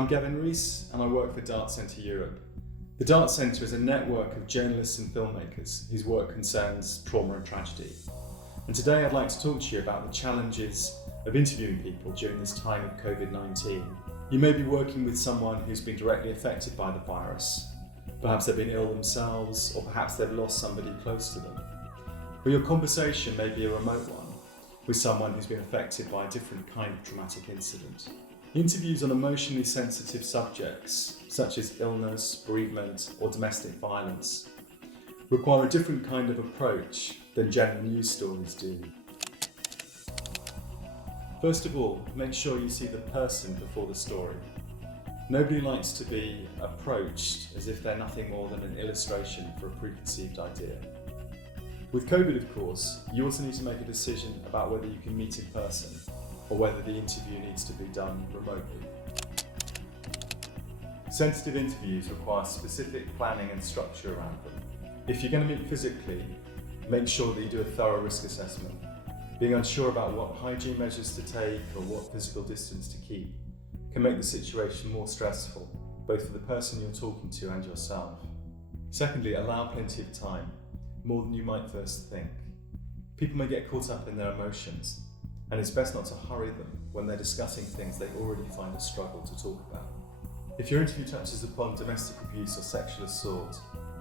I'm Gavin Rees and I work for Dart Centre Europe. The Dart Centre is a network of journalists and filmmakers whose work concerns trauma and tragedy. And today I'd like to talk to you about the challenges of interviewing people during this time of COVID-19. You may be working with someone who's been directly affected by the virus. Perhaps they've been ill themselves, or perhaps they've lost somebody close to them. Or your conversation may be a remote one with someone who's been affected by a different kind of traumatic incident. Interviews on emotionally sensitive subjects, such as illness, bereavement, or domestic violence, require a different kind of approach than general news stories do. First of all, make sure you see the person before the story. Nobody likes to be approached as if they're nothing more than an illustration for a preconceived idea. With COVID, of course, you also need to make a decision about whether you can meet in person or whether the interview needs to be done remotely. Sensitive interviews require specific planning and structure around them. If you're going to meet physically, make sure that you do a thorough risk assessment. Being unsure about what hygiene measures to take or what physical distance to keep can make the situation more stressful, both for the person you're talking to and yourself. Secondly, allow plenty of time, more than you might first think. People may get caught up in their emotions, and it's best not to hurry them when they're discussing things they already find a struggle to talk about. If your interview touches upon domestic abuse or sexual assault,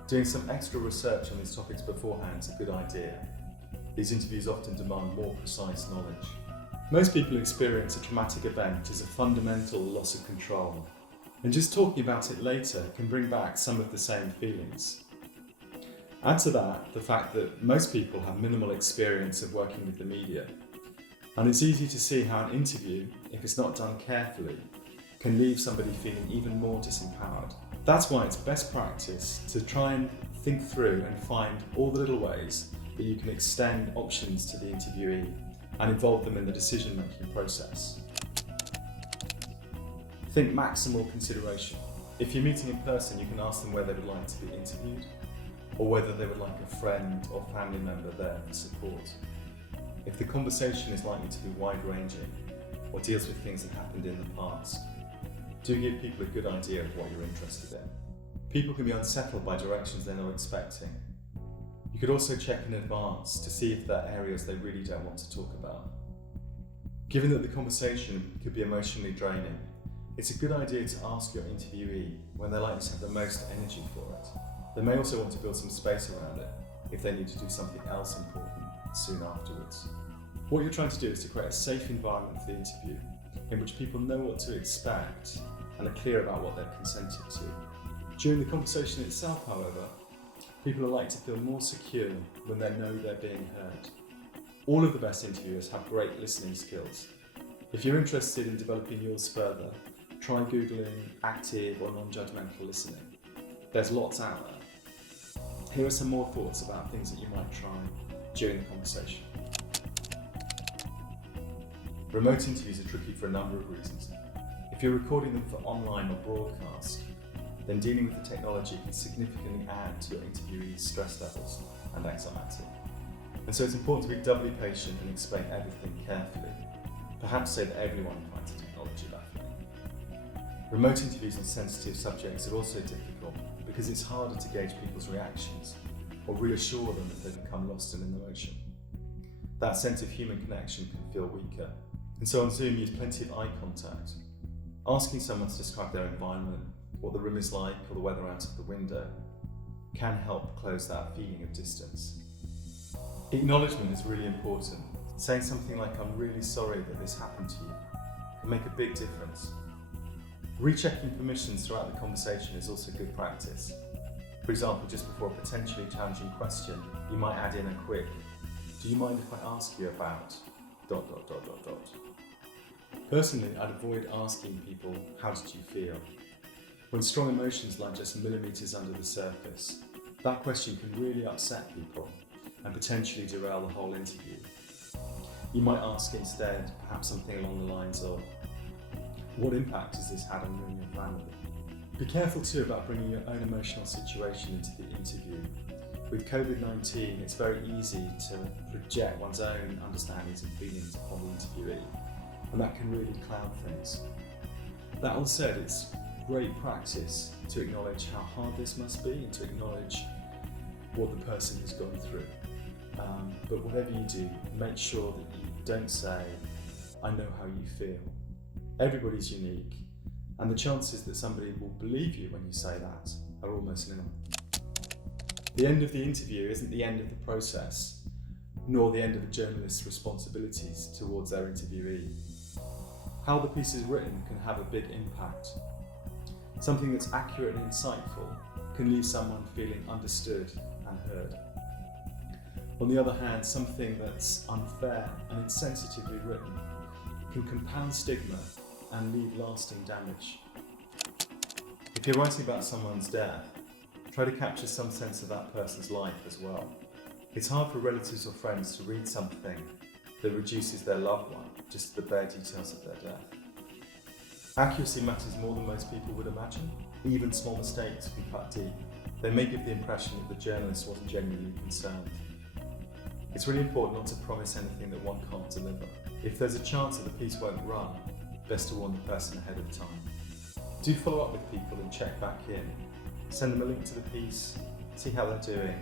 doing some extra research on these topics beforehand is a good idea. These interviews often demand more precise knowledge. Most people experience a traumatic event as a fundamental loss of control, and just talking about it later can bring back some of the same feelings. Add to that the fact that most people have minimal experience of working with the media, and it's easy to see how an interview, if it's not done carefully, can leave somebody feeling even more disempowered. That's why it's best practice to try and think through and find all the little ways that you can extend options to the interviewee and involve them in the decision-making process. Think maximal consideration. If you're meeting in person, you can ask them whether they would like to be interviewed, or whether they would like a friend or family member there for support. If the conversation is likely to be wide-ranging or deals with things that happened in the past, do give people a good idea of what you're interested in. People can be unsettled by directions they're not expecting. You could also check in advance to see if there are areas they really don't want to talk about. Given that the conversation could be emotionally draining, it's a good idea to ask your interviewee when they're likely to have the most energy for it. They may also want to build some space around it if they need to do something else important soon afterwards. What you're trying to do is to create a safe environment for the interview in which people know what to expect and are clear about what they've consented to. During the conversation itself, however, people are likely to feel more secure when they know they're being heard. All of the best interviewers have great listening skills. If you're interested in developing yours further, try Googling active or non-judgmental listening. There's lots out there. Here are some more thoughts about things that you might try during the conversation. Remote interviews are tricky for a number of reasons. If you're recording them for online or broadcast, then dealing with the technology can significantly add to your interviewee's stress levels and anxiety. And so it's important to be doubly patient and explain everything carefully. Perhaps say that everyone finds the technology baffling. Remote interviews on sensitive subjects are also difficult because it's harder to gauge people's reactions or reassure them that they've become lost in an emotion. That sense of human connection can feel weaker. And so on Zoom, use plenty of eye contact. Asking someone to describe their environment, what the room is like, or the weather out of the window can help close that feeling of distance. Acknowledgement is really important. Saying something like, "I'm really sorry that this happened to you," can make a big difference. Rechecking permissions throughout the conversation is also good practice. For example, just before a potentially challenging question, you might add in a quick, "Do you mind if I ask you about ... Personally, I'd avoid asking people, "How did you feel?" When strong emotions lie just millimetres under the surface, that question can really upset people and potentially derail the whole interview. You might ask instead perhaps something along the lines of, "What impact has this had on you and your family?" Be careful too about bringing your own emotional situation into the interview. With COVID-19, it's very easy to project one's own understandings and feelings upon the interviewee, and that can really cloud things. That all said, it's great practice to acknowledge how hard this must be and to acknowledge what the person has gone through. But whatever you do, make sure that you don't say, I know how you feel. Everybody's unique, and the chances that somebody will believe you when you say that are almost nil. The end of the interview isn't the end of the process, nor the end of the journalist's responsibilities towards their interviewee. How the piece is written can have a big impact. Something that's accurate and insightful can leave someone feeling understood and heard. On the other hand, something that's unfair and insensitively written can compound stigma and leave lasting damage. If you're writing about someone's death, try to capture some sense of that person's life as well. It's hard for relatives or friends to read something that reduces their loved one just to the bare details of their death. Accuracy matters more than most people would imagine. Even small mistakes can cut deep. They may give the impression that the journalist wasn't genuinely concerned. It's really important not to promise anything that one can't deliver. If there's a chance that the piece won't run, best to warn the person ahead of time. Do follow up with people and check back in. Send them a link to the piece, see how they're doing,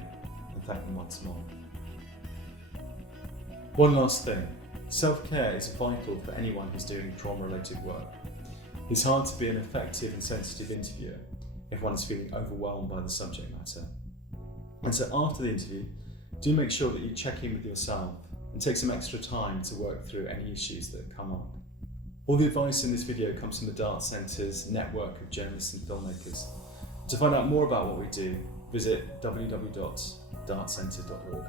and thank them once more. One last thing. Self-care is vital for anyone who's doing trauma-related work. It's hard to be an effective and sensitive interviewer if one is feeling overwhelmed by the subject matter. And so after the interview, do make sure that you check in with yourself and take some extra time to work through any issues that come up. All the advice in this video comes from the Dart Centre's network of journalists and filmmakers. To find out more about what we do, visit www.dartcentre.org.